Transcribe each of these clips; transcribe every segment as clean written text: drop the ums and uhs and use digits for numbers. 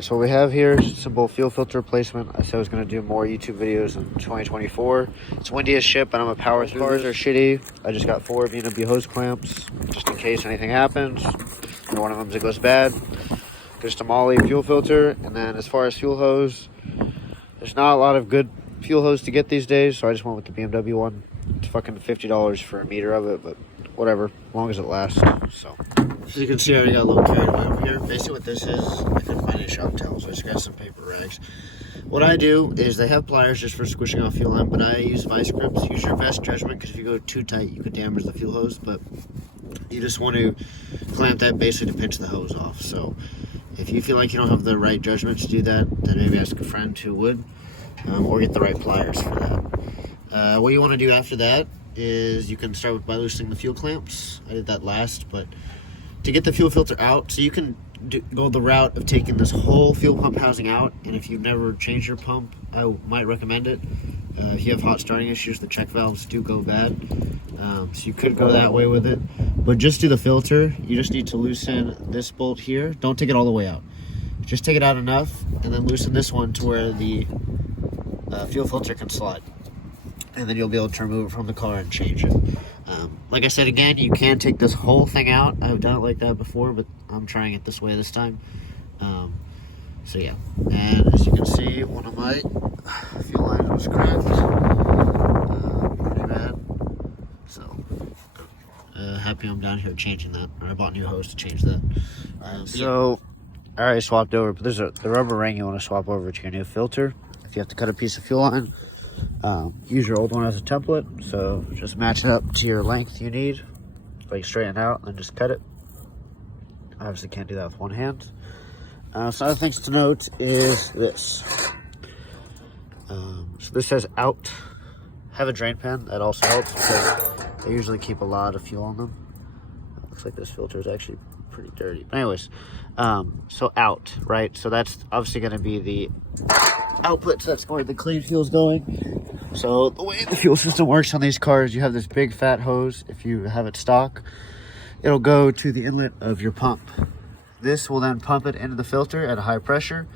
So what we have here is simple fuel filter replacement. I said I was going to do more YouTube videos in 2024. It's windy as shit, but I'm a power through. Cars are shitty. I just got 4 B&W hose clamps, just in case anything happens. And one of them goes bad. Just a Molly fuel filter. And then as far as fuel hose, there's not a lot of good fuel hose to get these days, so I just went with the BMW one. It's fucking $50 for a meter of it, but whatever, as long as it lasts. So as you can see, I already got a little carried away over here. Basically what this is, I couldn't find any shop towels, so I just got some paper rags. What I do is they have pliers just for squishing off fuel line, but I use vice grips. Use your best judgment, because if you go too tight, you could damage the fuel hose, but you just want to clamp that basically to pinch the hose off. So if you feel like you don't have the right judgment to do that, then maybe ask a friend who would, or get the right pliers for that. What you want to do after that is you can start by loosening the fuel clamps. I did that last, but to get the fuel filter out, so you can go the route of taking this whole fuel pump housing out, and if you've never changed your pump, I might recommend it. If you have hot starting issues, the check valves do go bad, so you could go that way with it, but just do the filter. You just need to loosen this bolt here. Don't take it all the way out, just take it out enough, and then loosen this one to where the fuel filter can slide, and then you'll be able to remove it from the car and change it. Like I said, again, you can take this whole thing out. I've done it like that before, but I'm trying it this way this time. So yeah, and as you can see, one of my fuel lines was cracked, pretty bad. So happy I'm down here changing that, or I bought new hose to change that. So I already swapped over, but there's the rubber ring you want to swap over to your new filter. If you have to cut a piece of fuel line, use your old one as a template, so just match it up to your length you need, like straighten it out and then just cut it. Obviously can't do that with one hand. Some other things to note is this. So this says out. Have a drain pan, that also helps because they usually keep a lot of fuel on them. Looks like this filter is actually pretty dirty. But anyways, so out, right? So that's obviously going to be the output, so that's where the clean fuel is going. So the way the fuel system works on these cars, you have this big fat hose. If you have it stock, it'll go to the inlet of your pump. This will then pump it into the filter at a high pressure,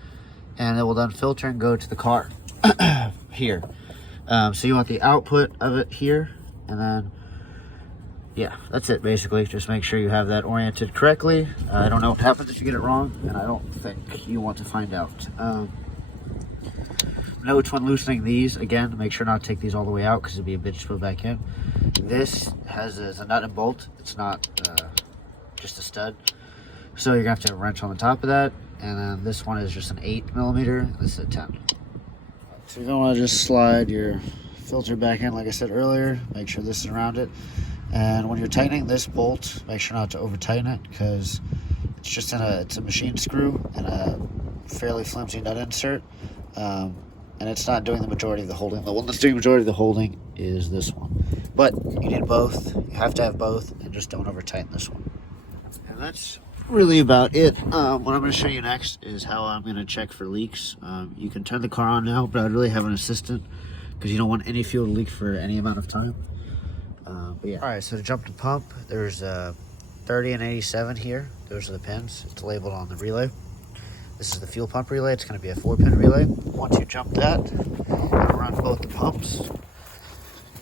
and it will then filter and go to the car here. So you want the output of it here, and then yeah, that's it basically. Just make sure you have that oriented correctly. I don't know what happens if you get it wrong, and I don't think you want to find out. Notes when loosening these, again, make sure not to take these all the way out because it'll be a bitch to put back in. This has a nut and bolt. It's not just a stud. So you're gonna have to have a wrench on the top of that. And then this one is just an 8mm, this is a 10. So you're gonna wanna just slide your filter back in, like I said earlier. Make sure this is around it. And when you're tightening this bolt, make sure not to over tighten it because it's just it's a machine screw and a fairly flimsy nut insert. And it's not doing the majority of the holding. The one that's doing the majority of the holding is this one. But you need both. You have to have both, and just don't over tighten this one. And that's really about it. What I'm going to show you next is how I'm going to check for leaks. You can turn the car on now, but I'd really have an assistant because you don't want any fuel to leak for any amount of time. But yeah. All right, so to jump to pump, there's 30 and 87 here. Those are the pins. It's labeled on the relay. This is the fuel pump relay. It's going to be a 4-pin relay. Once you jump that, it'll run both the pumps.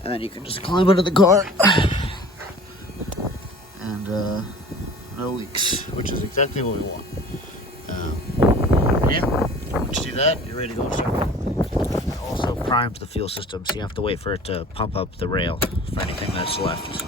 And then you can just climb into the car. And no leaks, which is exactly what we want. Yeah, once you do that, you're ready to go and start. It also primes the fuel system, so you have to wait for it to pump up the rail for anything that's left.